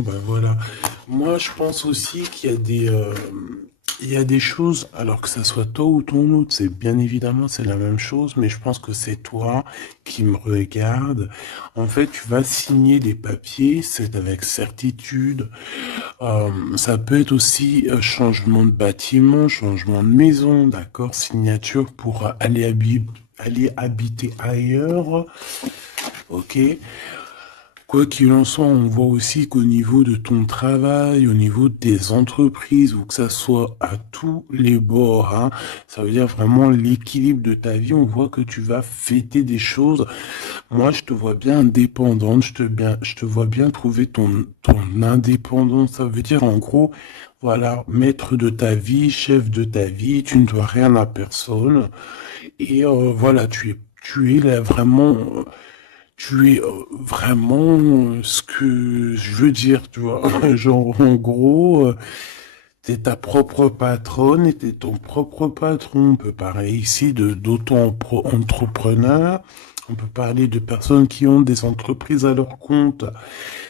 Ben voilà. Moi, je pense aussi qu'il y a il y a des choses, alors que ça soit toi ou ton autre, c'est bien évidemment, c'est la même chose, mais je pense que c'est toi qui me regarde. En fait, tu vas signer des papiers, c'est avec certitude. Ça peut être aussi changement de bâtiment, changement de maison, d'accord, signature pour aller habiter ailleurs, ok. Quoi qu'il en soit, on voit aussi qu'au niveau de ton travail, au niveau des entreprises, ou que ça soit à tous les bords, hein, ça veut dire vraiment l'équilibre de ta vie, on voit que tu vas fêter des choses. Moi, je te vois bien indépendante, je te vois bien trouver ton indépendance. Ça veut dire, en gros, voilà, maître de ta vie, chef de ta vie, tu ne dois rien à personne. Et voilà, tu es là vraiment. Tu es vraiment ce que je veux dire, tu vois. Genre, en gros, t'es ta propre patronne et t'es ton propre patron. On peut parler ici de d'auto-entrepreneurs. On peut parler de personnes qui ont des entreprises à leur compte.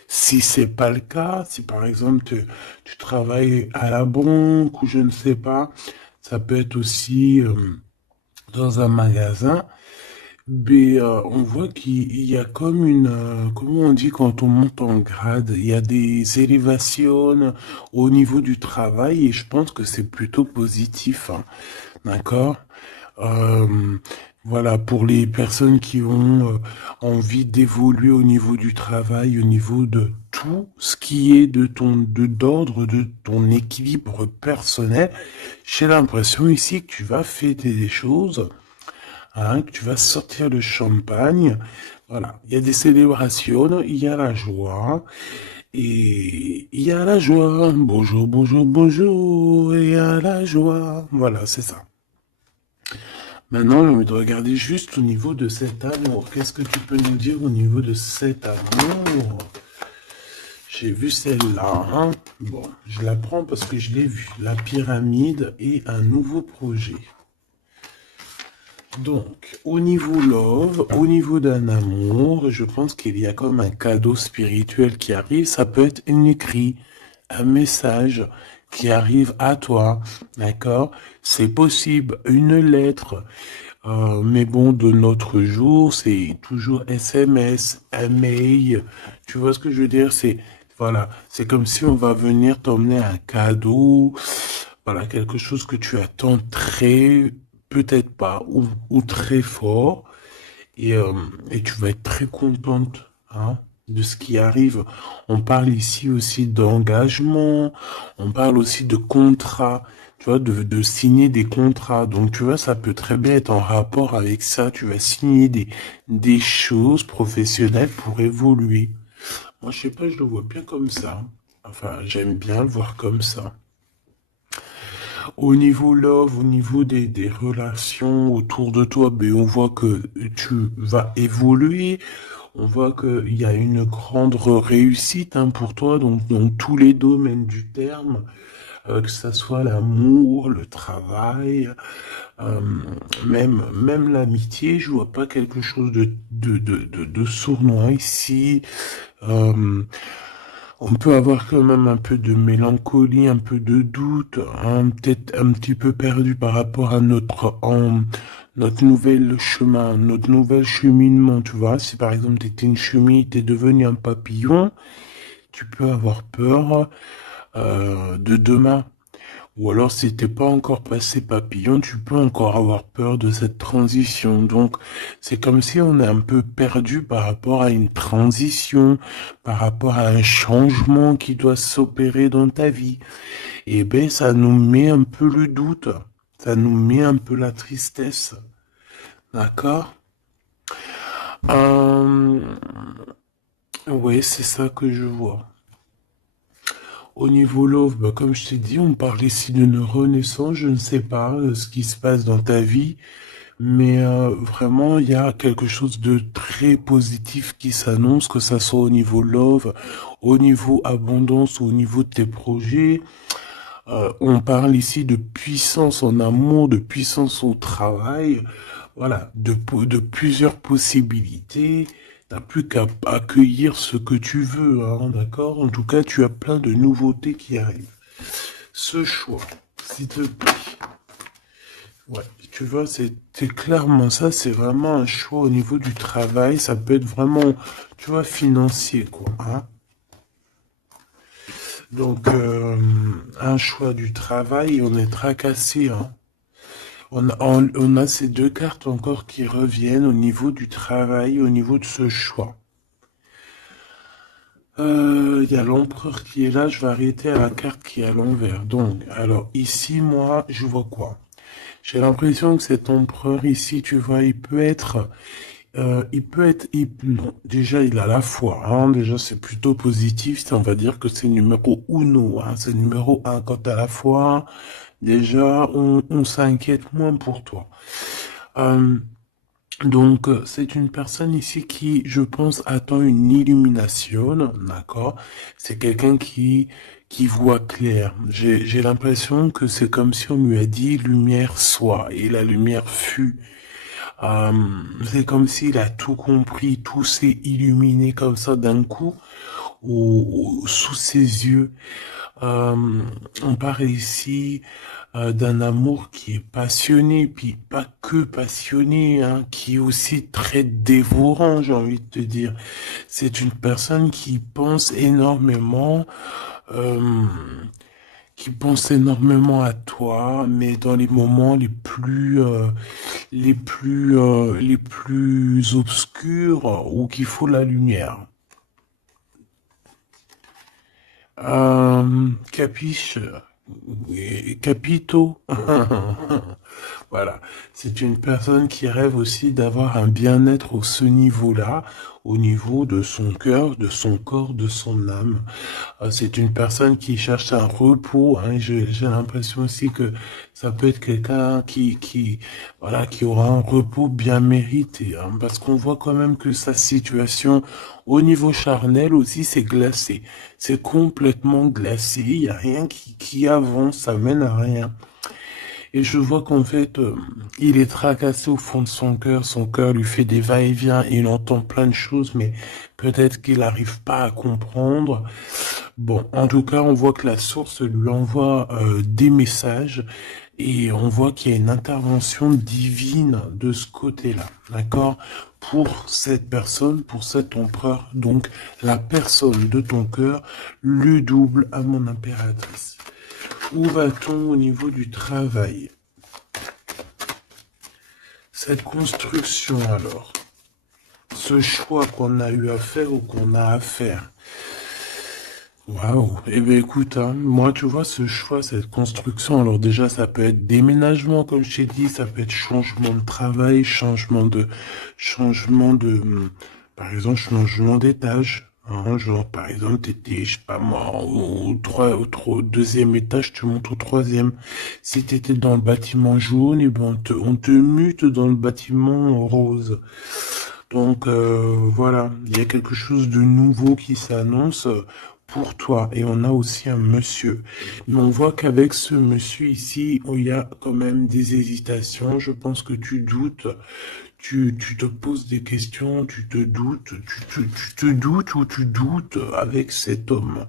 Si c'est pas le cas, si par exemple tu travailles à la banque ou je ne sais pas, ça peut être aussi dans un magasin. Mais on voit qu'il y a comme comment on dit quand on monte en grade, il y a des élévations au niveau du travail et je pense que c'est plutôt positif, hein, d'accord? Euh, voilà, pour les personnes qui ont envie d'évoluer au niveau du travail, au niveau de tout ce qui est d'ordre de ton équilibre personnel, j'ai l'impression ici que tu vas fêter des choses, hein, que tu vas sortir le champagne. Voilà, il y a des célébrations, il y a la joie, et il y a la joie. Bonjour, bonjour, bonjour, et il y a la joie. Voilà, c'est ça. Maintenant, j'ai envie de regarder juste au niveau de cet amour. Qu'est-ce que tu peux nous dire au niveau de cet amour? J'ai vu celle-là, hein. Bon, je la prends parce que je l'ai vue. La pyramide et un nouveau projet. Donc, au niveau love, au niveau d'un amour, je pense qu'il y a comme un cadeau spirituel qui arrive. Ça peut être un écrit, un message qui arrive à toi, d'accord? C'est possible, une lettre. Mais bon, de notre jour, c'est toujours SMS, un mail. Tu vois ce que je veux dire? Voilà, c'est comme si on va venir t'emmener un cadeau. Voilà, quelque chose que tu attends très, peut-être pas, ou très fort. Et, euh, et tu vas être très contente, hein, de ce qui arrive. On parle ici aussi d'engagement, on parle aussi de contrat, tu vois, de signer des contrats. Donc, tu vois, ça peut très bien être en rapport avec ça. Tu vas signer des choses professionnelles pour évoluer. Moi, je sais pas, je le vois bien comme ça. Enfin, j'aime bien le voir comme ça. Au niveau love, au niveau des relations autour de toi, ben, on voit que tu vas évoluer. On voit qu'il y a une grande réussite, hein, pour toi, donc dans tous les domaines du terme, que ça soit l'amour, le travail, euh, même l'amitié. Je vois pas quelque chose de sournois ici. Euh, on peut avoir quand même un peu de mélancolie, un peu de doute, hein, peut-être un petit peu perdu par rapport à notre nouvel chemin, notre nouvel cheminement, tu vois. Si par exemple tu étais une chenille, t'es devenu un papillon, tu peux avoir peur de demain. Ou alors, si t'es pas encore passé papillon, tu peux encore avoir peur de cette transition. Donc, c'est comme si on est un peu perdu par rapport à une transition, par rapport à un changement qui doit s'opérer dans ta vie. Et ben, ça nous met un peu le doute. Ça nous met un peu la tristesse. D'accord? Euh, ouais, c'est ça que je vois. Au niveau love, bah, comme je t'ai dit, on parle ici d'une renaissance. Je ne sais pas ce qui se passe dans ta vie. Mais vraiment, il y a quelque chose de très positif qui s'annonce, que ça soit au niveau love, au niveau abondance ou au niveau de tes projets. On parle ici de puissance en amour, de puissance au travail, voilà, de plusieurs possibilités. T'as plus qu'à accueillir ce que tu veux, hein, d'accord? En tout cas, tu as plein de nouveautés qui arrivent. Ce choix, s'il te plaît. Ouais, tu vois, c'est clairement ça, c'est vraiment un choix au niveau du travail. Ça peut être vraiment, tu vois, financier, quoi, hein. Donc, un choix du travail, on est tracassé, hein. On a ces deux cartes encore qui reviennent au niveau du travail, au niveau de ce choix. Il y a l'empereur qui est là, je vais arrêter à la carte qui est à l'envers. Donc, alors ici, moi, je vois quoi? J'ai l'impression que cet empereur ici, tu vois, non, déjà, il a la foi, hein, déjà, c'est plutôt positif, on va dire que c'est numéro uno, hein, c'est numéro un. Quand t'as la foi, déjà, on s'inquiète moins pour toi. Euh, donc, c'est une personne ici qui, je pense, attend une illumination, d'accord? C'est quelqu'un qui voit clair. J'ai l'impression que c'est comme si on lui a dit lumière soit, et la lumière fut. Euh, c'est comme s'il a tout compris, tout s'est illuminé comme ça d'un coup, sous ses yeux. Euh, on parle ici d'un amour qui est passionné, puis pas que passionné, hein, qui est aussi très dévorant, j'ai envie de te dire. C'est une personne euh, qui pense énormément à toi, mais dans les moments les plus obscurs où qu'il faut la lumière. Capiche, capito. Voilà, c'est une personne qui rêve aussi d'avoir un bien-être au ce niveau-là, au niveau de son cœur, de son corps, de son âme. C'est une personne qui cherche un repos, hein. J'ai l'impression aussi que ça peut être quelqu'un voilà, qui aura un repos bien mérité, hein, parce qu'on voit quand même que sa situation au niveau charnel aussi, c'est glacé. C'est complètement glacé. Il n'y a rien qui avance, ça mène à rien. Et je vois qu'en fait, il est tracassé au fond de son cœur lui fait des va-et-vient, il entend plein de choses, mais peut-être qu'il n'arrive pas à comprendre. Bon, en tout cas, on voit que la source lui envoie des messages et on voit qu'il y a une intervention divine de ce côté-là, d'accord? Pour cette personne, pour cet empereur, donc la personne de ton cœur, le double à mon impératrice. Où va-t-on au niveau du travail? Cette construction alors, ce choix qu'on a eu à faire ou qu'on a à faire. Waouh, eh bien écoute, hein, moi tu vois ce choix, cette construction, alors déjà ça peut être déménagement comme je t'ai dit, ça peut être changement de travail, changement de, par exemple changement d'étage, hein, genre par exemple t'étais, je sais pas moi, au deuxième étage, tu montes au troisième. Si t'étais dans le bâtiment jaune, et ben on te mute dans le bâtiment rose. Donc voilà, il y a quelque chose de nouveau qui s'annonce pour toi. Et on a aussi un monsieur. Mais on voit qu'avec ce monsieur ici, il y a quand même des hésitations. Je pense que tu doutes, tu te poses des questions, tu te doutes, tu te doutes ou tu doutes avec cet homme.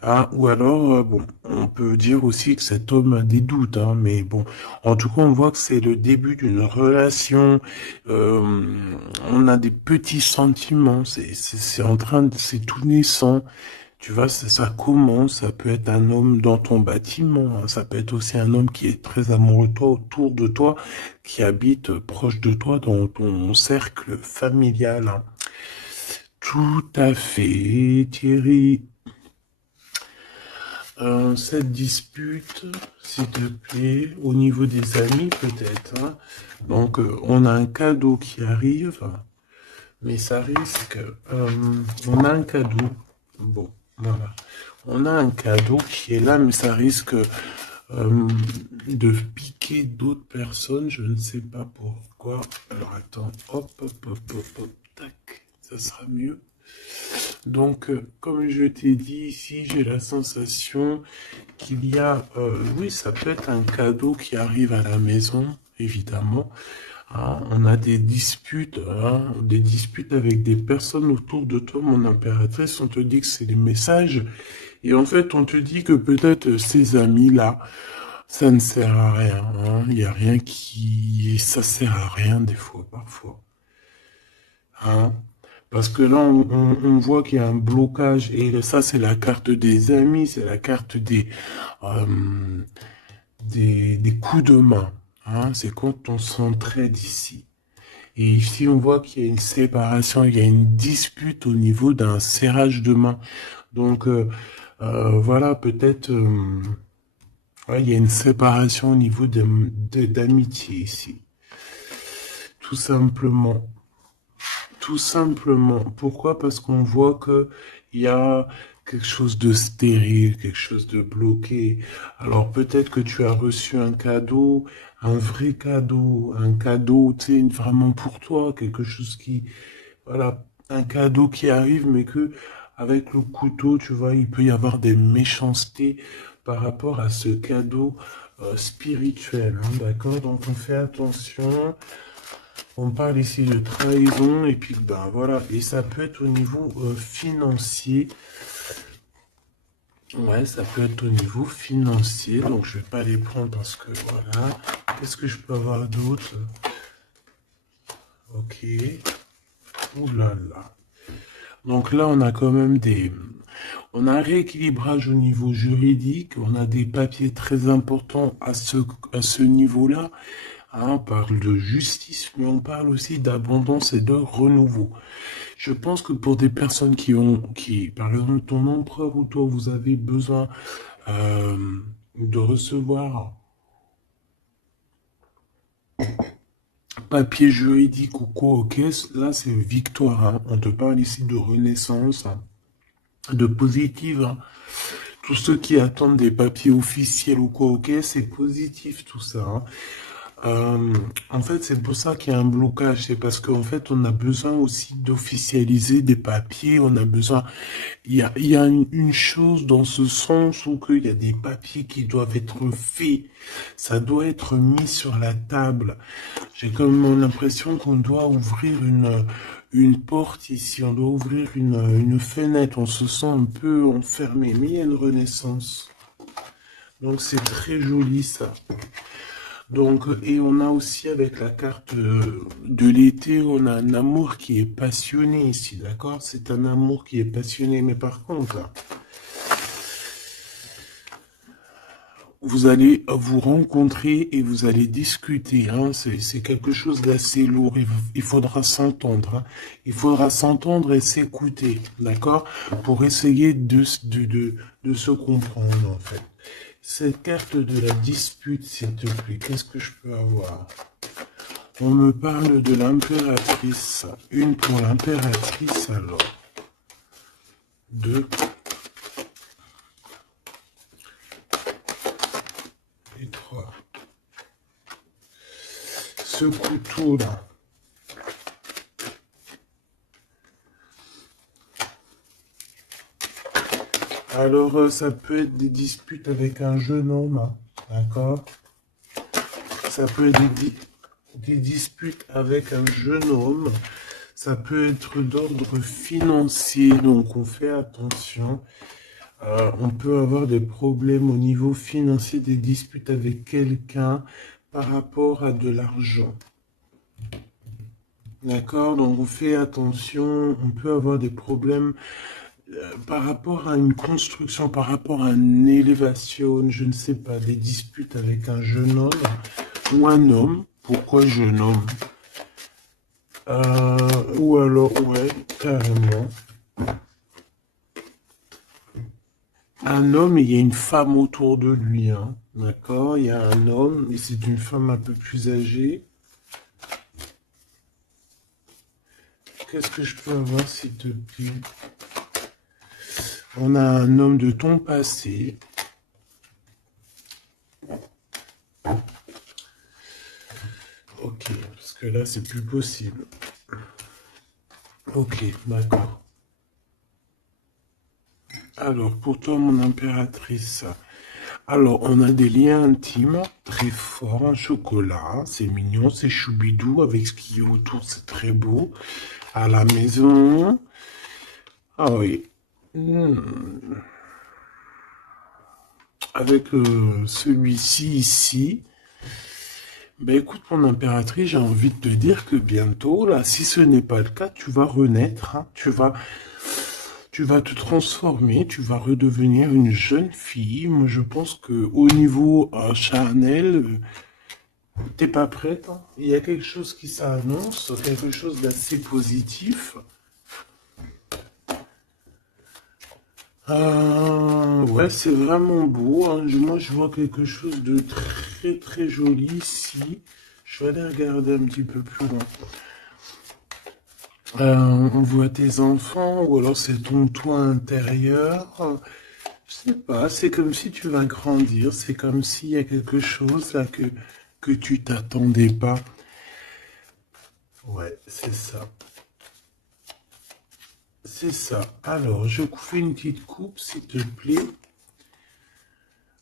Ah, ou alors, bon, on peut dire aussi que cet homme a des doutes, hein, mais bon, en tout cas, on voit que c'est le début d'une relation. euh, on a des petits sentiments, c'est en train de, c'est tout naissant. Tu vois, ça commence, ça peut être un homme dans ton bâtiment, hein, ça peut être aussi un homme qui est très amoureux de toi, autour de toi, qui habite proche de toi dans ton cercle familial, hein. Tout à fait, Thierry. Cette dispute, s'il te plaît, au niveau des amis peut-être, hein. Donc, on a un cadeau qui arrive, mais ça risque. On a un cadeau. Bon, voilà. On a un cadeau qui est là, mais ça risque de piquer d'autres personnes. Je ne sais pas pourquoi. Alors, attends. Hop, hop, hop, hop, hop. Tac. Ça sera mieux. Donc, comme je t'ai dit ici, j'ai la sensation qu'il y a, oui, ça peut être un cadeau qui arrive à la maison, évidemment, Hein, on a des disputes avec des personnes autour de toi, mon impératrice. On te dit que c'est des messages. Et en fait, on te dit que peut-être ces amis-là, ça ne sert à rien. Hein. Il n'y a rien qui... Ça sert à rien des fois, parfois. Hein. Parce que là, on voit qu'il y a un blocage. Et ça, c'est la carte des amis, c'est la carte euh, des coups de main. Hein. C'est quand on s'entraide ici. Et ici, on voit qu'il y a une séparation, il y a une dispute au niveau d'un serrage de main. Donc, voilà, peut-être, ouais, il y a une séparation au niveau d'amitié ici. Tout simplement. Tout simplement. Pourquoi? Parce qu'on voit que il y a quelque chose de stérile, quelque chose de bloqué. Alors peut-être que tu as reçu un cadeau, un vrai cadeau, un cadeau, tu sais, vraiment pour toi, quelque chose qui, voilà, un cadeau qui arrive, mais que avec le couteau, tu vois, il peut y avoir des méchancetés par rapport à ce cadeau spirituel, hein, d'accord? Donc on fait attention. On parle ici de trahison et puis ben voilà, et ça peut être au niveau financier. Ouais, ça peut être au niveau financier, donc je vais pas les prendre parce que voilà. Qu'est-ce que je peux avoir d'autre? Ok. Ouh là là. Donc là, on a quand même on a un rééquilibrage au niveau juridique, on a des papiers très importants à ce niveau-là. Hein, on parle de justice, mais on parle aussi d'abondance et de renouveau. Je pense que pour des personnes par exemple, ton empereur ou toi, vous avez besoin de recevoir papier juridique ou quoi, ok, là c'est victoire. Hein. On te parle ici de renaissance, hein, de positive. Hein. Tous ceux qui attendent des papiers officiels ou quoi, ok, c'est positif tout ça. Hein. En fait, c'est pour ça qu'il y a un blocage. C'est parce qu'en fait, on a besoin aussi d'officialiser des papiers. On a besoin. Il y a une chose dans ce sens où qu'il y a des papiers qui doivent être faits. Ça doit être mis sur la table. J'ai comme l'impression qu'on doit ouvrir une porte ici. On doit ouvrir une fenêtre. On se sent un peu enfermé. Mais il y a une renaissance. Donc, c'est très joli ça. Donc, et on a aussi avec la carte de l'été, on a un amour qui est passionné ici, d'accord? C'est un amour qui est passionné, mais par contre, là, vous allez vous rencontrer et vous allez discuter, hein? C'est quelque chose d'assez lourd, il faudra s'entendre, hein? Il faudra s'entendre et s'écouter, d'accord? Pour essayer de se comprendre, en fait. Cette carte de la dispute, s'il te plaît, qu'est-ce que je peux avoir? On me parle de l'impératrice. Une pour l'impératrice, alors. Deux. Et trois. Ce couteau-là. Alors, ça peut être des disputes avec un jeune homme, hein, d'accord? Ça peut être des disputes avec un jeune homme. Ça peut être d'ordre financier, donc on fait attention. On peut avoir des problèmes au niveau financier, des disputes avec quelqu'un par rapport à de l'argent. D'accord? Donc on fait attention, on peut avoir des problèmes par rapport à une construction, par rapport à une élévation, je ne sais pas, des disputes avec un jeune homme ou un homme. Pourquoi jeune homme? Ou alors, ouais, carrément. Un homme et il y a une femme autour de lui. Hein. D'accord? Il y a un homme et c'est une femme un peu plus âgée. Qu'est-ce que je peux avoir, s'il te plaît? On a un homme de ton passé. Ok, parce que là, c'est plus possible. Ok, d'accord. Alors, pour toi, mon impératrice, Alors, on a des liens intimes très forts en chocolat. C'est mignon, c'est choubidou avec ce qui est autour, c'est très beau. À la maison. Ah oui. Avec celui-ci ici. Ben écoute, mon impératrice, j'ai envie de te dire que bientôt, là, si ce n'est pas le cas, tu vas renaître, hein. Tu vas te transformer, tu vas redevenir une jeune fille. Moi, je pense que au niveau charnel, t'es pas prête, hein. Il y a quelque chose qui s'annonce, quelque chose d'assez positif. Ouais, c'est vraiment beau, hein. Moi, je vois quelque chose de très très joli ici. Je vais aller regarder un petit peu plus loin. On voit tes enfants, ou alors c'est ton toit intérieur. Je sais pas, c'est comme si tu vas grandir, c'est comme s'il y a quelque chose là que tu t'attendais pas. Ouais, c'est ça. C'est ça. Alors, je fais une petite coupe, s'il te plaît.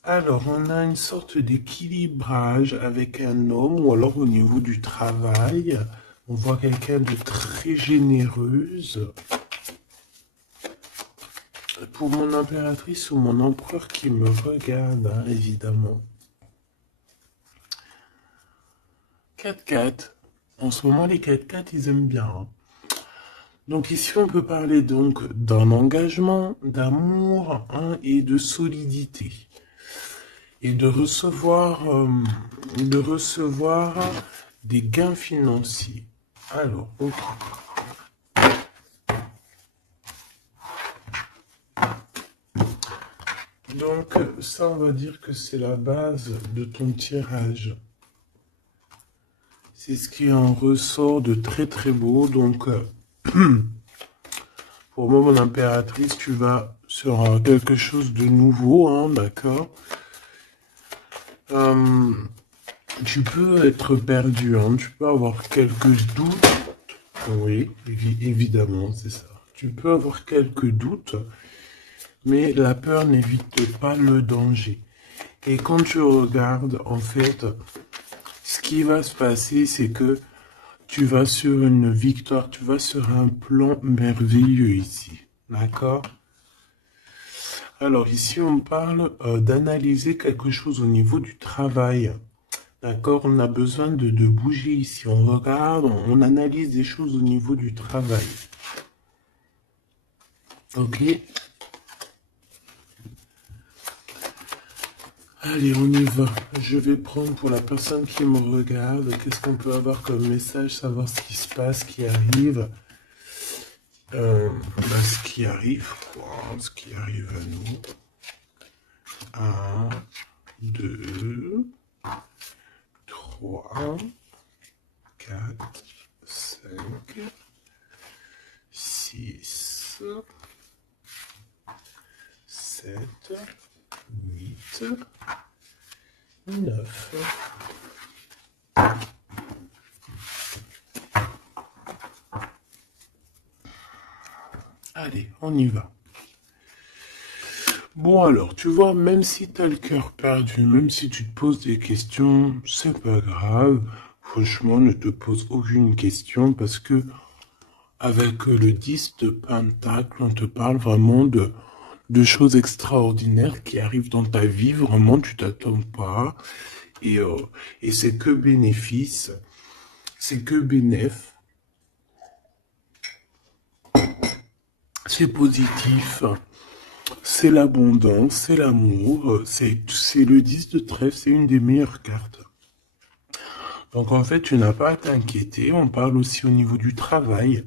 Alors, on a une sorte d'équilibrage avec un homme, ou alors au niveau du travail. On voit quelqu'un de très généreuse. Pour mon impératrice ou mon empereur qui me regarde, hein, évidemment. 4x4. En ce moment, les 4x4, ils aiment bien, hein. Donc ici, on peut parler donc d'un engagement, d'amour, hein, et de solidité. Et de recevoir des gains financiers. Alors, ok. Donc, ça, on va dire que c'est la base de ton tirage. C'est ce qui en ressort de très très beau. Donc, pour moi, mon impératrice, tu vas sur quelque chose de nouveau, hein, d'accord. Tu peux être perdu, hein, tu peux avoir quelques doutes. Oui, évidemment, c'est ça. Tu peux avoir quelques doutes, mais la peur n'évite pas le danger. Et quand tu regardes, en fait, ce qui va se passer, c'est que tu vas sur une victoire, tu vas sur un plan merveilleux ici. D'accord? Alors ici, on parle d'analyser quelque chose au niveau du travail. D'accord? On a besoin de bouger ici. On regarde, on analyse des choses au niveau du travail. Ok? Allez, on y va. Je vais prendre pour la personne qui me regarde. Qu'est-ce qu'on peut avoir comme message? Savoir ce qui se passe, ce qui arrive. Ce qui arrive, quoi. Ce qui arrive à nous. 1, 2, 3, 4, 5, 6, 7, 8, 9. Allez, on y va. Bon alors, tu vois, même si tu as le cœur perdu, même si tu te poses des questions, c'est pas grave. Franchement, ne te pose aucune question parce que avec le 10 de Pentacle, on te parle vraiment de choses extraordinaires qui arrivent dans ta vie. Vraiment, tu t'attends pas. Et c'est que bénéfice. C'est que bénéf. C'est positif. C'est l'abondance, c'est l'amour, c'est le 10 de trèfle, c'est une des meilleures cartes. Donc en fait, tu n'as pas à t'inquiéter. On parle aussi au niveau du travail.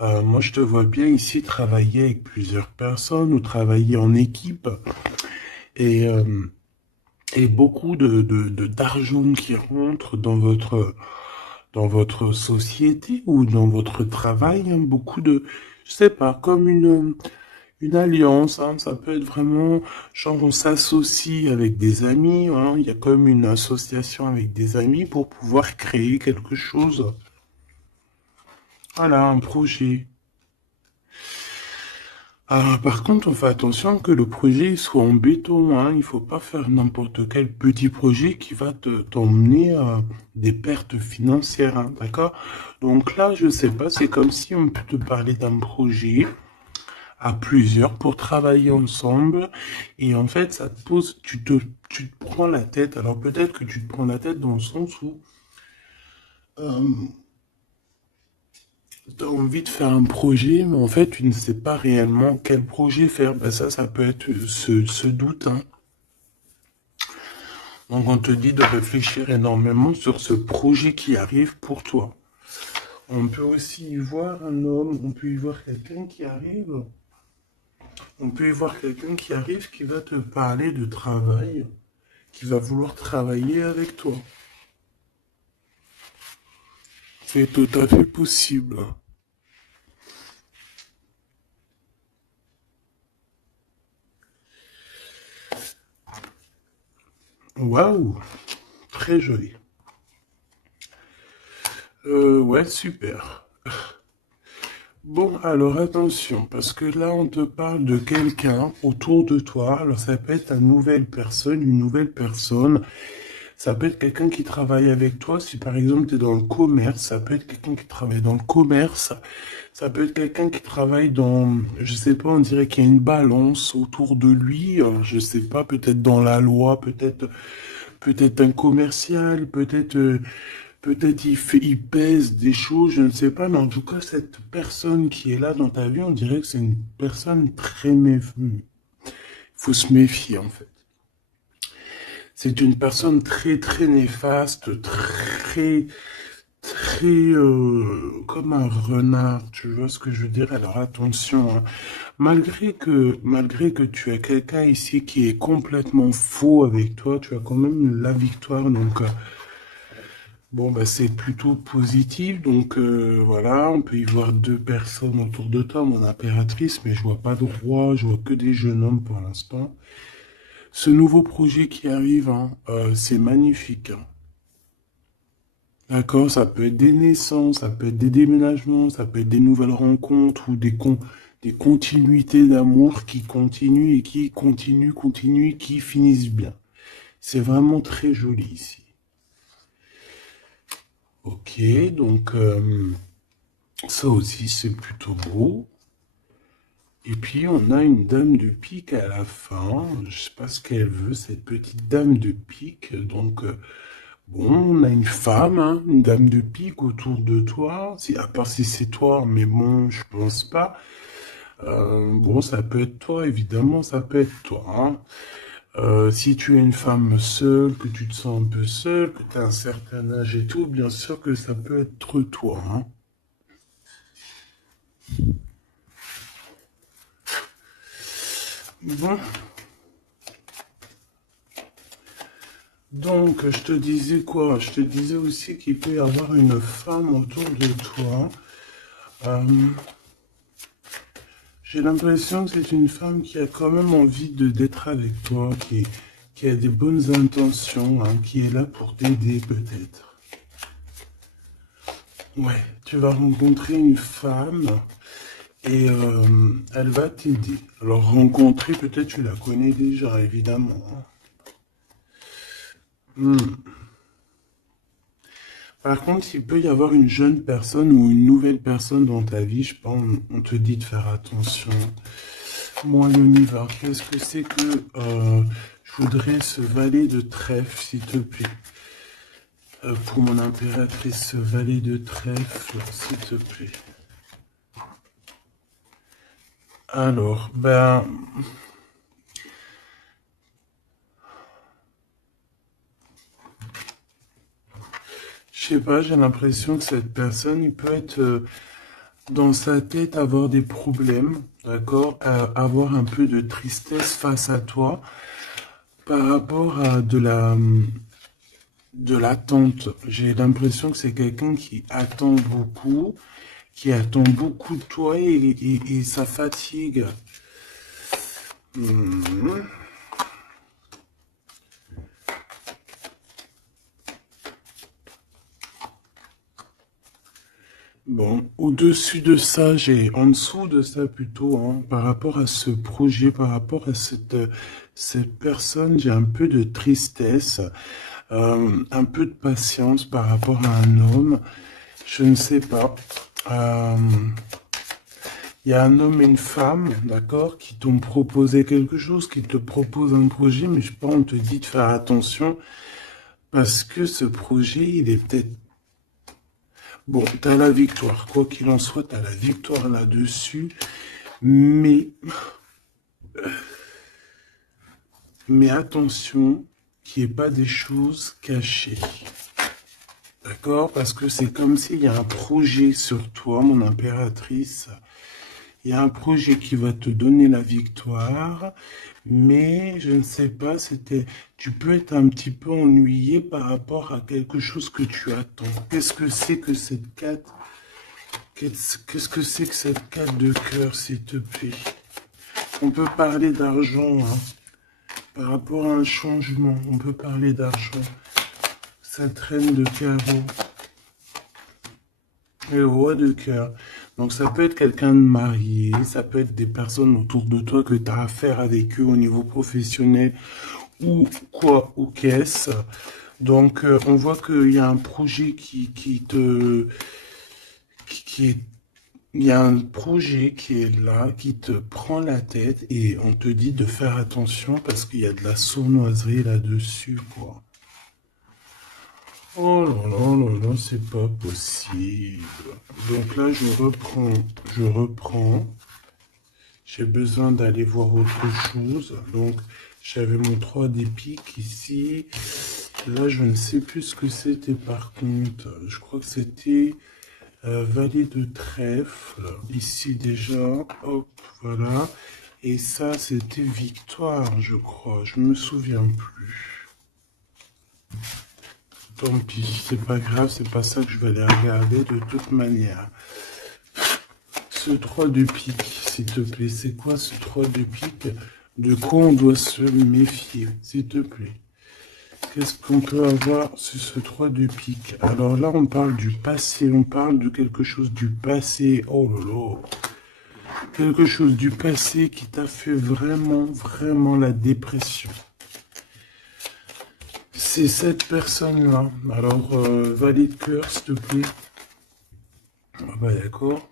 Moi, je te vois bien ici travailler avec plusieurs personnes ou travailler en équipe. Et, euh, et beaucoup d'argent qui rentre dans votre société ou dans votre travail. Hein. Beaucoup de, je sais pas, comme une alliance, hein. Ça peut être vraiment, genre on s'associe avec des amis, hein. Il y a comme une association avec des amis pour pouvoir créer quelque chose. Voilà, un projet. Ah, par contre, on fait attention que le projet soit en béton, hein. Il faut pas faire n'importe quel petit projet qui va t'emmener à des pertes financières, hein, d'accord? Donc là, je sais pas, c'est comme si on peut te parler d'un projet à plusieurs pour travailler ensemble. Et en fait, ça te pose, tu te prends la tête. Alors peut-être que tu te prends la tête dans le sens où euh, tu as envie de faire un projet, mais en fait, tu ne sais pas réellement quel projet faire. Ben ça peut être ce doute, hein. Donc on te dit de réfléchir énormément sur ce projet qui arrive pour toi. On peut aussi y voir un homme, on peut y voir quelqu'un qui arrive. On peut y voir quelqu'un qui arrive qui va te parler de travail, qui va vouloir travailler avec toi. C'est tout à fait possible. Waouh, très joli. Ouais, super. Bon, alors attention, parce que là, on te parle de quelqu'un autour de toi. Alors, ça peut être une nouvelle personne. Ça peut être quelqu'un qui travaille avec toi. Si par exemple, tu es dans le commerce, ça peut être quelqu'un qui travaille dans le commerce. Ça peut être quelqu'un qui travaille dans, je sais pas, on dirait qu'il y a une balance autour de lui. Je sais pas, peut-être dans la loi, peut-être un commercial, peut-être il pèse des choses, je ne sais pas, mais en tout cas, cette personne qui est là dans ta vie, on dirait que c'est une personne très méfiante. Il faut se méfier, en fait. C'est une personne très, très néfaste, comme un renard, tu vois ce que je veux dire? Alors attention, hein. Malgré que tu as quelqu'un ici qui est complètement faux avec toi, tu as quand même la victoire, donc bon, bah, c'est plutôt positif. Donc voilà, on peut y voir deux personnes autour de toi, mon impératrice, mais je vois pas de roi, je vois que des jeunes hommes pour l'instant. Ce nouveau projet qui arrive, hein, c'est magnifique, hein. D'accord, ça peut être des naissances, ça peut être des déménagements, ça peut être des nouvelles rencontres ou des continuités d'amour qui continuent et qui continuent et qui finissent bien. C'est vraiment très joli ici. Ok, donc ça aussi c'est plutôt beau. Et puis on a une dame de pique à la fin. Je sais pas ce qu'elle veut, cette petite dame de pique. Donc bon, on a une femme, hein, une dame de pique autour de toi. Si, à part si c'est toi, mais bon, je pense pas. Bon, ça peut être toi, évidemment, ça peut être toi, hein. Si tu es une femme seule, que tu te sens un peu seule, que tu as un certain âge et tout, bien sûr que ça peut être toi, hein. Bon, donc je te disais quoi? Je te disais aussi qu'il peut y avoir une femme autour de toi. Euh, j'ai l'impression que c'est une femme qui a quand même envie d'être avec toi, qui a des bonnes intentions, hein, qui est là pour t'aider peut-être. Ouais, tu vas rencontrer une femme et elle va t'aider. Alors rencontrer, peut-être tu la connais déjà, évidemment, hein. Hmm. Par contre, il peut y avoir une jeune personne ou une nouvelle personne dans ta vie, je pense, on te dit de faire attention. Moi, l'univers, qu'est-ce que c'est que je voudrais ce valet de trèfle, s'il te plaît. Pour mon impératrice, ce valet de trèfle, s'il te plaît. Alors, ben, je sais pas, j'ai l'impression que cette personne, il peut être dans sa tête avoir des problèmes, d'accord, avoir un peu de tristesse face à toi par rapport à de l'attente. J'ai l'impression que c'est quelqu'un qui attend beaucoup, qui attend beaucoup de toi et ça fatigue. Mhm. Bon, Au-dessus de ça, en dessous de ça plutôt, hein, par rapport à ce projet, par rapport à cette personne, j'ai un peu de tristesse, un peu de patience par rapport à un homme. Je ne sais pas. Euh, Il y a un homme et une femme, d'accord, qui t'ont proposé quelque chose, qui te proposent un projet, mais je sais pas, on te dit de faire attention parce que ce projet, il est peut-être... Bon, t'as la victoire, quoi qu'il en soit, t'as la victoire là-dessus, mais... Mais attention qu'il n'y ait pas des choses cachées. D'accord? Parce que c'est comme s'il y a un projet sur toi, mon impératrice. Il y a un projet qui va te donner la victoire, mais je ne sais pas, tu peux être un petit peu ennuyé par rapport à quelque chose que tu attends. Qu'est-ce que c'est que cette carte? Qu'est-ce que c'est que cette carte de cœur, s'il te plaît? On peut parler d'argent, hein. Par rapport à un changement, on peut parler d'argent. Cette reine de carreau. Et le roi de cœur. Donc ça peut être quelqu'un de marié, ça peut être des personnes autour de toi que tu as affaire avec eux au niveau professionnel ou quoi, ou qu'est-ce. Donc on voit qu'il y a un projet il y a un projet qui est là, qui te prend la tête et on te dit de faire attention parce qu'il y a de la sournoiserie là-dessus, quoi. Oh là là là là, c'est pas possible. Donc là, je reprends. J'ai besoin d'aller voir autre chose. Donc, j'avais mon 3 des piques ici. Là, je ne sais plus ce que c'était par contre. Je crois que c'était valet de trèfle. Ici déjà, hop, voilà. Et ça, c'était victoire, je crois. Je me souviens plus. Tant pis, c'est pas grave, c'est pas ça que je vais aller regarder de toute manière. Ce 3 de pique, s'il te plaît, c'est quoi ce 3 de pique? De quoi on doit se méfier, s'il te plaît? Qu'est-ce qu'on peut avoir sur ce 3 de pique? Alors là, on parle du passé, on parle de quelque chose du passé. Oh là là! Quelque chose du passé qui t'a fait vraiment, vraiment la dépression. C'est cette personne-là. Alors, valet de cœur, s'il te plaît. Ah bah d'accord.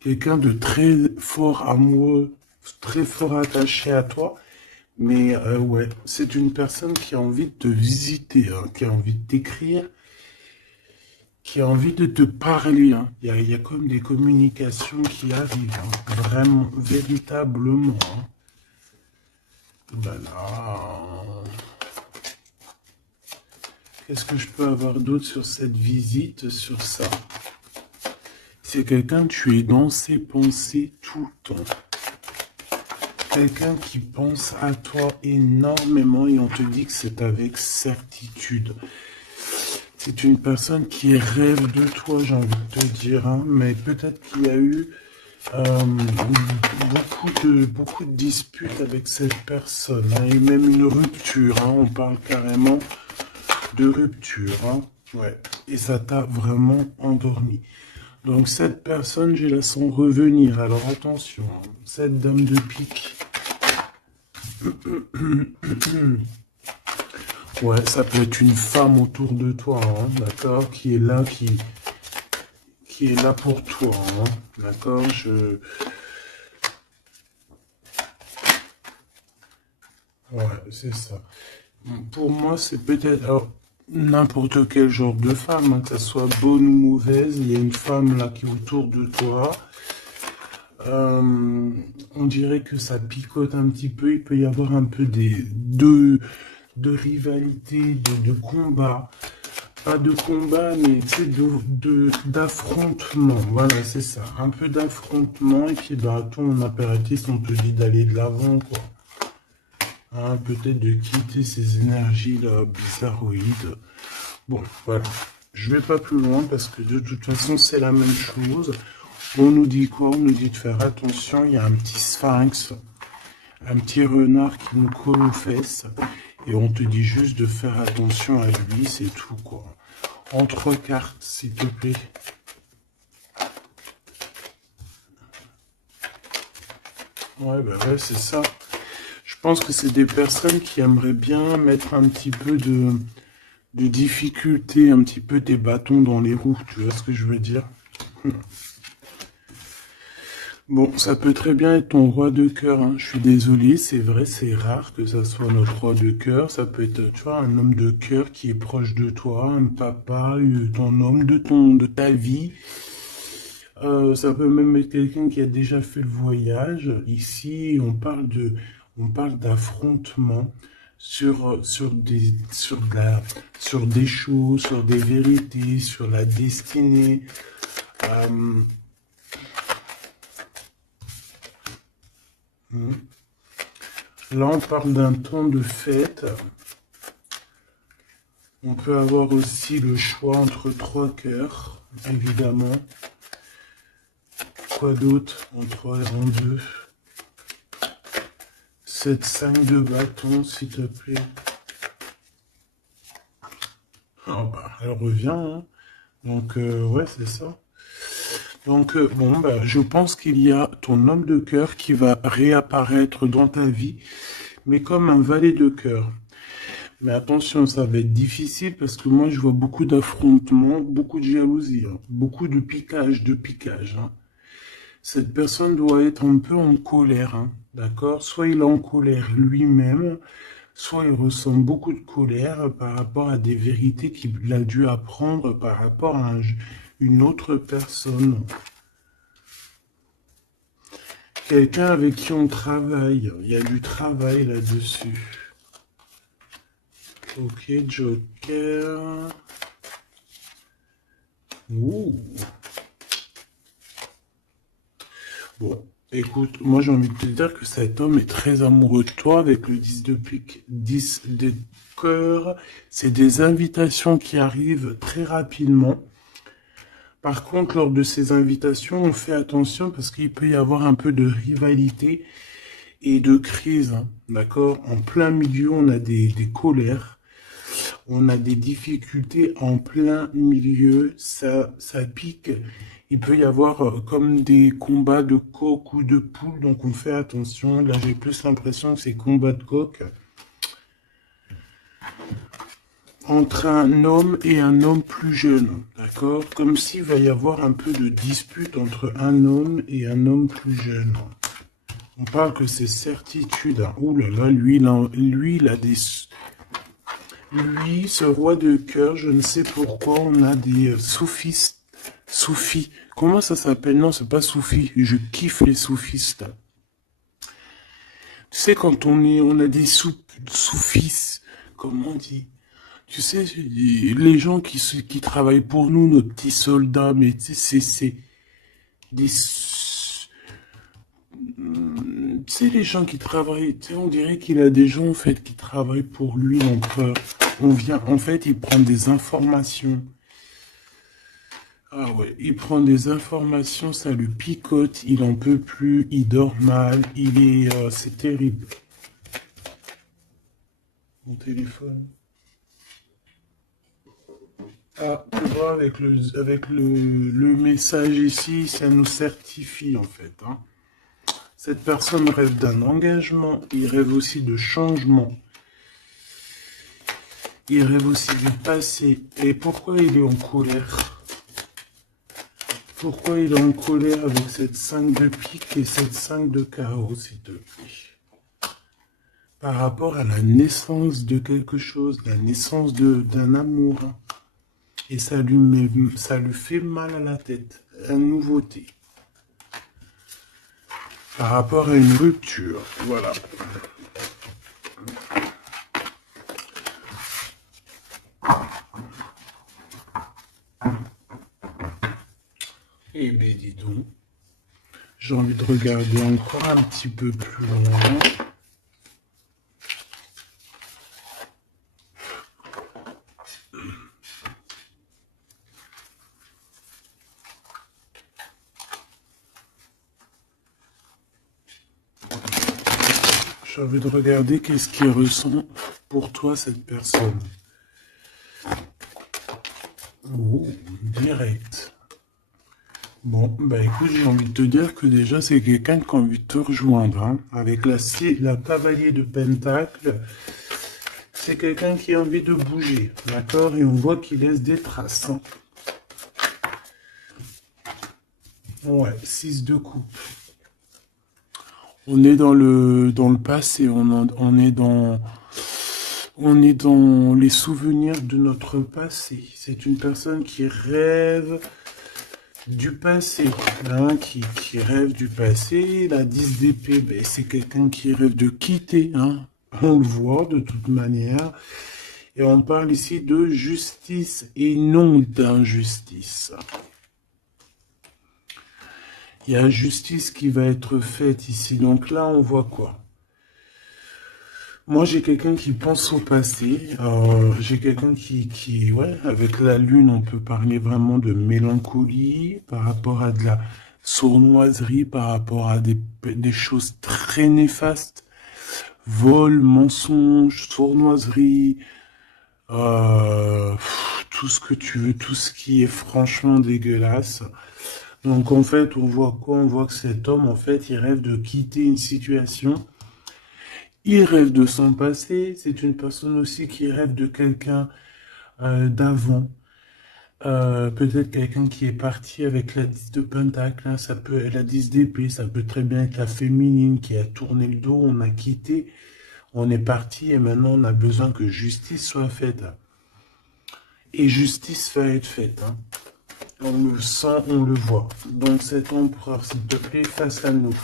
Quelqu'un de très fort amoureux, très fort attaché à toi. Mais ouais, c'est une personne qui a envie de te visiter, hein, qui a envie de t'écrire, qui a envie de te parler. Hein. Il y a comme des communications qui arrivent, hein, vraiment, véritablement. Hein. Voilà. Qu'est-ce que je peux avoir d'autre sur cette visite, sur ça? C'est quelqu'un, tu es dans ses pensées tout le temps. Quelqu'un qui pense à toi énormément et on te dit que c'est avec certitude. C'est une personne qui rêve de toi, j'ai envie de te dire, hein, mais peut-être qu'il y a eu beaucoup de disputes avec cette personne, hein, et même une rupture, hein, on parle carrément de rupture, hein, ouais, et ça t'a vraiment endormi. Donc cette personne, je la sens revenir, alors attention, hein, cette dame de pique. Ouais, ça peut être une femme autour de toi, hein, d'accord, qui est là, qui est là pour toi, hein, d'accord, ouais, c'est ça. Pour moi, c'est peut-être alors, n'importe quel genre de femme, hein, que ça soit bonne ou mauvaise, il y a une femme là qui est autour de toi. On dirait que ça picote un petit peu, il peut y avoir un peu de rivalité, de combat. Pas de combat, mais tu sais, d'affrontement. Voilà, c'est ça. Un peu d'affrontement. Et puis, bah, ton impératrice, on te dit d'aller de l'avant, quoi. Hein, peut-être de quitter ces énergies-là bizarroïdes. Bon, voilà. Je vais pas plus loin parce que de toute façon, c'est la même chose. On nous dit quoi? On nous dit de faire attention. Il y a un petit sphinx, un petit renard qui nous colle aux fesses. Et on te dit juste de faire attention à lui, c'est tout, quoi. En 3 cartes, s'il te plaît. Ouais, bah ouais, c'est ça. Je pense que c'est des personnes qui aimeraient bien mettre un petit peu de difficulté, un petit peu des bâtons dans les roues, tu vois ce que je veux dire? Bon, ça peut très bien être ton roi de cœur, hein. Je suis désolé, c'est vrai, c'est rare que ça soit notre roi de cœur. Ça peut être, tu vois, un homme de cœur qui est proche de toi, un papa, ton homme de ta vie. Ça peut même être quelqu'un qui a déjà fait le voyage. Ici, on parle d'affrontement sur des choses, sur des vérités, sur la destinée. Euh, Là, on parle d'un temps de fête. On peut avoir aussi le choix entre trois cœurs, évidemment. Quoi d'autre en trois et en deux? Cette 5 de bâton, s'il te plaît. Oh, bah, elle revient, hein. Donc, ouais, c'est ça. Donc, bon, bah, je pense qu'il y a ton homme de cœur qui va réapparaître dans ta vie, mais comme un valet de cœur. Mais attention, ça va être difficile parce que moi, je vois beaucoup d'affrontements, beaucoup de jalousie, hein, beaucoup de piquage, hein. Cette personne doit être un peu en colère, hein, d'accord? Soit il est en colère lui-même, soit il ressent beaucoup de colère par rapport à des vérités qu'il a dû apprendre par rapport à une autre personne. Quelqu'un avec qui on travaille. Il y a du travail là-dessus. Ok, Joker. Ouh. Bon, écoute, moi j'ai envie de te dire que cet homme est très amoureux de toi avec le 10 de pique, 10 de cœur. C'est des invitations qui arrivent très rapidement. Par contre, lors de ces invitations, on fait attention parce qu'il peut y avoir un peu de rivalité et de crise, hein, d'accord? En plein milieu, on a des colères, on a des difficultés en plein milieu, ça pique. Il peut y avoir comme des combats de coq ou de poule, donc on fait attention. Là, j'ai plus l'impression que c'est combat de coq entre un homme et un homme plus jeune, d'accord? Comme s'il va y avoir un peu de dispute entre un homme et un homme plus jeune. On parle que c'est certitude, hein. Ouh là là, il a des... Lui, ce roi de cœur, je ne sais pourquoi, on a des soufistes. Soufis. Comment ça s'appelle? Non, c'est pas soufi. Je kiffe les soufistes. Tu sais, quand on a des soufis, comment on dit? Tu sais, les gens qui travaillent pour nous, nos petits soldats, mais tu sais, c'est des... Tu sais, les gens qui travaillent, tu sais, on dirait qu'il a des gens, en fait, qui travaillent pour lui, donc on vient, en fait, il prend des informations. Ah ouais, il prend des informations, ça lui picote, il en peut plus, il dort mal, c'est terrible. Mon téléphone. Ah, tu vois, avec le message ici, ça nous certifie, en fait, hein. Cette personne rêve d'un engagement, il rêve aussi de changement, il rêve aussi du passé. Et pourquoi il est en colère? Pourquoi il est en colère avec cette 5 de pique et cette 5 de carreau, s'il te plaît? Par rapport à la naissance de quelque chose, la naissance d'un amour. Et ça lui fait mal à la tête. Une nouveauté. Par rapport à une rupture. Voilà. Eh bien, dis donc. J'ai envie de regarder encore un petit peu plus loin. J'ai envie de regarder qu'est-ce qui ressent pour toi cette personne. Oh, direct. Bon, bah écoute, j'ai envie de te dire que déjà, c'est quelqu'un qui a envie de te rejoindre, hein. Avec la cavalier de Pentacle, c'est quelqu'un qui a envie de bouger, d'accord? Et on voit qu'il laisse des traces, hein. Ouais, 6 de coupe. On est dans le passé, on est dans les souvenirs de notre passé. C'est une personne qui rêve du passé, hein, qui rêve du passé. La 10 d'épée, ben, c'est quelqu'un qui rêve de quitter, hein. On le voit de toute manière. Et on parle ici de justice et non d'injustice. Il y a justice qui va être faite ici. Donc là, on voit quoi? Moi, j'ai quelqu'un qui pense au passé. J'ai quelqu'un ouais, avec la lune, on peut parler vraiment de mélancolie par rapport à de la sournoiserie, par rapport à des choses très néfastes. Vol, mensonge, sournoiserie, tout ce que tu veux, tout ce qui est franchement dégueulasse. Donc, en fait, on voit quoi? On voit que cet homme, en fait, il rêve de quitter une situation. Il rêve de son passé, c'est une personne aussi qui rêve de quelqu'un d'avant. Peut-être quelqu'un qui est parti avec la 10 de Pentacle, hein, ça peut être la 10 d'épée, ça peut très bien être la féminine qui a tourné le dos, on a quitté, on est parti et maintenant on a besoin que justice soit faite. Et justice va être faite, hein. On le sent, on le voit. Donc cet empereur, s'il te plaît, face à nous.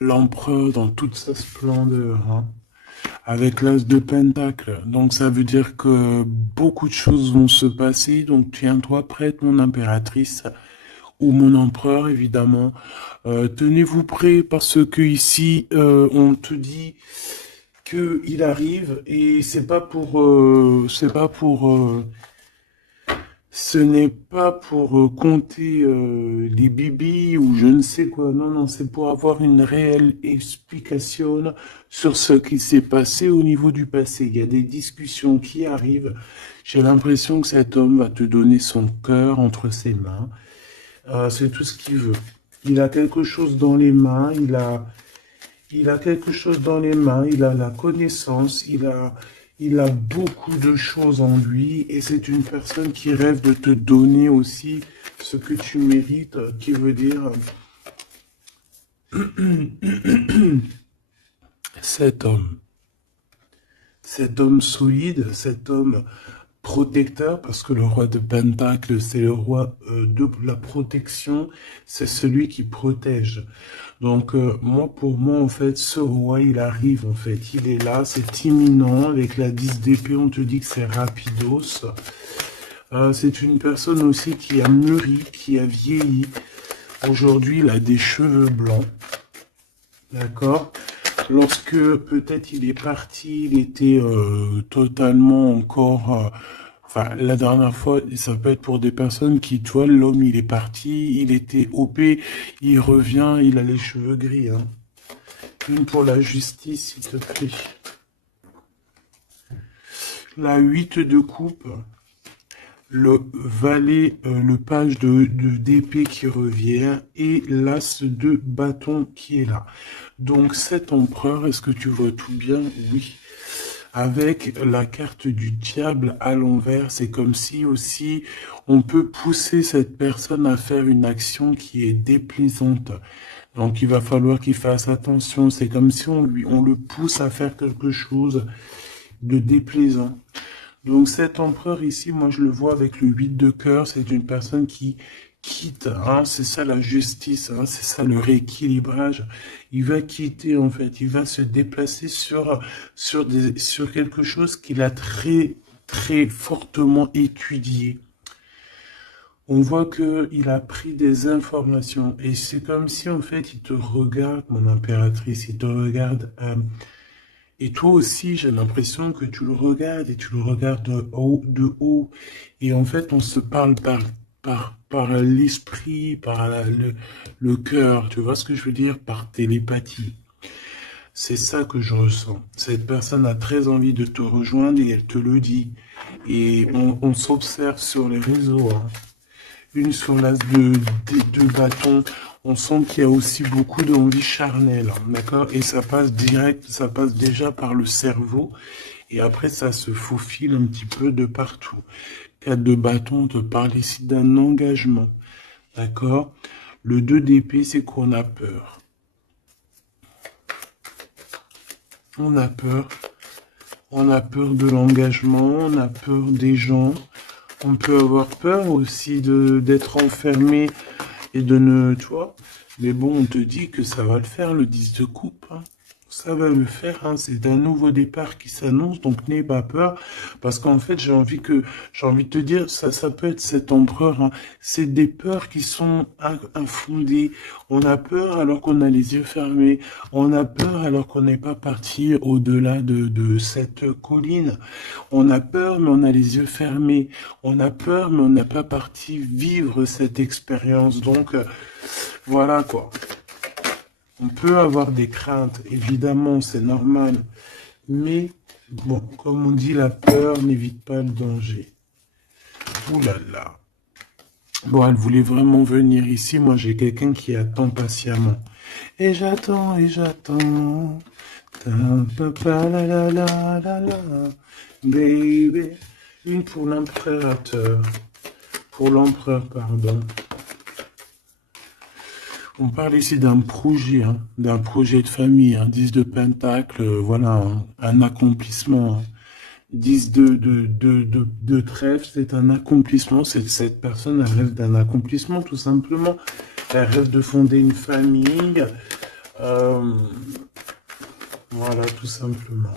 L'empereur dans toute sa splendeur, hein, avec l'as de Pentacle. Donc ça veut dire que beaucoup de choses vont se passer. Donc tiens-toi prête, mon impératrice, ou mon empereur, évidemment. Tenez-vous prêts parce que ici, on te dit que il arrive et ce n'est pas pour compter les bibis ou je ne sais quoi. Non, non, c'est pour avoir une réelle explication sur ce qui s'est passé au niveau du passé. Il y a des discussions qui arrivent. J'ai l'impression que cet homme va te donner son cœur entre ses mains. C'est tout ce qu'il veut. Il a quelque chose dans les mains. Il a quelque chose dans les mains, il a la connaissance, il a beaucoup de choses en lui et c'est une personne qui rêve de te donner aussi ce que tu mérites, qui veut dire cet homme. Cet homme solide, cet homme protecteur, parce que le roi de Pentacle, c'est le roi de la protection, c'est celui qui protège. Donc, moi, pour moi, en fait, ce roi, il arrive, en fait, il est là, c'est imminent, avec la 10 d'épée, on te dit que c'est rapidos. C'est une personne aussi qui a mûri, qui a vieilli. Aujourd'hui, il a des cheveux blancs, d'accord? Lorsque peut-être il est parti, il était totalement encore... enfin, la dernière fois, ça peut être pour des personnes qui, tu vois, l'homme, il est parti, il était OP, il revient, il a les cheveux gris, hein. Une pour la justice, s'il te plaît. La 8 de coupe. Le valet, le page d'épée qui revient et l'as de bâton qui est là. Donc cet empereur, est-ce que tu vois tout bien? Oui. Avec la carte du diable à l'envers, c'est comme si aussi on peut pousser cette personne à faire une action qui est déplaisante. Donc il va falloir qu'il fasse attention. C'est comme si on le pousse à faire quelque chose de déplaisant. Donc cet empereur ici, moi je le vois avec le 8 de cœur, c'est une personne qui quitte, hein, c'est ça la justice, hein, c'est ça le rééquilibrage. Il va quitter en fait, il va se déplacer sur quelque chose qu'il a très très fortement étudié. On voit que il a pris des informations et c'est comme si en fait il te regarde, mon impératrice, il te regarde. Et toi aussi, j'ai l'impression que tu le regardes et tu le regardes de haut. Et en fait, on se parle par l'esprit, le cœur. Tu vois ce que je veux dire? Par télépathie. C'est ça que je ressens. Cette personne a très envie de te rejoindre et elle te le dit. Et on s'observe sur les réseaux, hein. Une sur l'as des deux bâtons. On sent qu'il y a aussi beaucoup d'envie charnelle, hein, d'accord? Et ça passe direct, ça passe déjà par le cerveau. Et après, ça se faufile un petit peu de partout. 4 de bâton, on te parle ici d'un engagement, d'accord? Le 2 d'épée, c'est qu'on a peur. On a peur. On a peur de l'engagement, on a peur des gens. On peut avoir peur aussi d'être enfermé et de ne, tu vois. Mais bon, on te dit que ça va le faire, le 10 de coupe, hein. Ça va le faire, hein. C'est un nouveau départ qui s'annonce, donc n'aie pas peur. Parce qu'en fait, j'ai envie de te dire, ça peut être cet empereur, hein. C'est des peurs qui sont infondées. On a peur alors qu'on a les yeux fermés. On a peur alors qu'on n'est pas parti au-delà de cette colline. On a peur, mais on a les yeux fermés. On a peur, mais on n'a pas parti vivre cette expérience. Donc, voilà quoi. On peut avoir des craintes, évidemment, c'est normal. Mais, bon, comme on dit, la peur n'évite pas le danger. Ouh là là. Bon, elle voulait vraiment venir ici. Moi, j'ai quelqu'un qui attend patiemment. Et j'attends, et j'attends. Ta-pa-pa, la la la la la. Baby. Une pour l'impérateur. Pour l'empereur, pardon. On parle ici d'un projet, hein, d'un projet de famille, hein, 10 de pentacle, voilà, hein, un accomplissement, hein. 10 de trèfle, c'est un accomplissement. Cette personne, elle rêve d'un accomplissement, tout simplement. Elle rêve de fonder une famille. Voilà, tout simplement.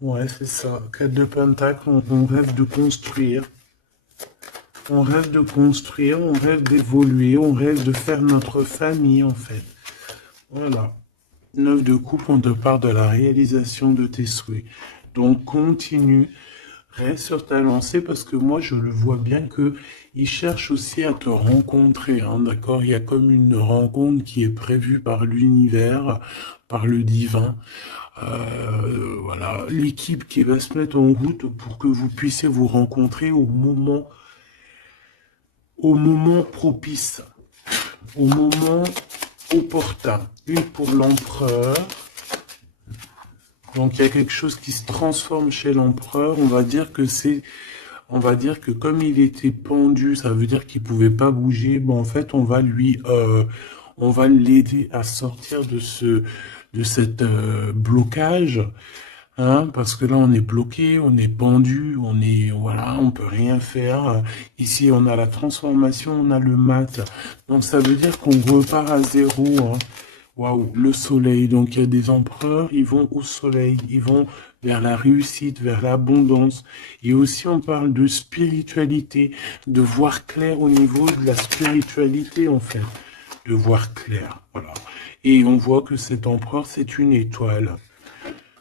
Ouais, c'est ça. 4 de pentacle, on rêve de construire. On rêve de construire, on rêve d'évoluer, on rêve de faire notre famille, en fait. Voilà. 9 de coupe, on te parle de la réalisation de tes souhaits. Donc, continue, reste sur ta lancée, parce que moi, je le vois bien que il cherche aussi à te rencontrer, hein, d'accord? Il y a comme une rencontre qui est prévue par l'univers, par le divin. Voilà, l'équipe qui va se mettre en route pour que vous puissiez vous rencontrer au moment propice, au moment opportun. Une pour l'empereur. Donc il y a quelque chose qui se transforme chez l'empereur. On va dire que comme il était pendu, ça veut dire qu'il pouvait pas bouger. Bon, en fait, on va l'aider à sortir de cette blocage. Hein, parce que là, on est bloqué, on est pendu, voilà, on peut rien faire. Ici, on a la transformation, on a le mat. Donc, ça veut dire qu'on repart à zéro, hein. Waouh, le soleil. Donc, il y a des empereurs, ils vont au soleil, ils vont vers la réussite, vers l'abondance. Et aussi, on parle de spiritualité, de voir clair au niveau de la spiritualité, en fait. De voir clair, voilà. Et on voit que cet empereur, c'est une étoile.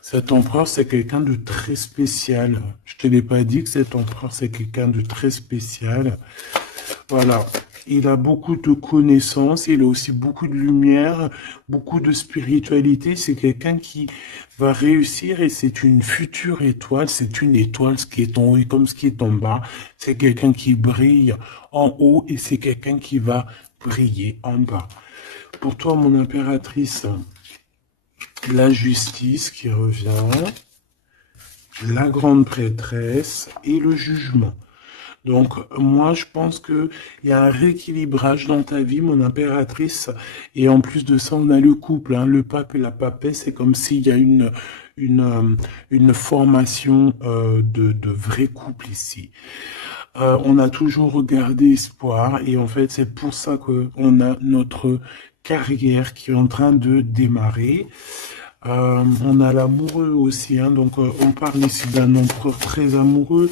Cet empereur, c'est quelqu'un de très spécial. Je te l'ai pas dit que cet empereur, c'est quelqu'un de très spécial. Voilà. Il a beaucoup de connaissances, il a aussi beaucoup de lumière, beaucoup de spiritualité. C'est quelqu'un qui va réussir et c'est une future étoile. C'est une étoile, ce qui est en haut et comme ce qui est en bas. C'est quelqu'un qui brille en haut et c'est quelqu'un qui va briller en bas. Pour toi, mon impératrice, la justice qui revient, la grande prêtresse et le jugement. Donc, moi, je pense qu'il y a un rééquilibrage dans ta vie, mon impératrice. Et en plus de ça, on a le couple, hein, le pape et la papesse. C'est comme s'il y a une formation de vrai couple ici. On a toujours regardé espoir. Et en fait, c'est pour ça qu'on a notre carrière qui est en train de démarrer. On a l'amoureux aussi, hein, donc on parle ici d'un empereur très amoureux.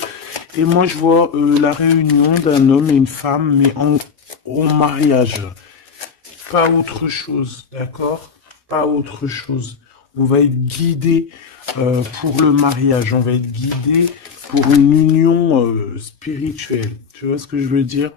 Et moi je vois la réunion d'un homme et une femme, mais au mariage. Pas autre chose, d'accord? Pas autre chose. On va être guidé pour le mariage, on va être guidé pour une union spirituelle. Tu vois ce que je veux dire?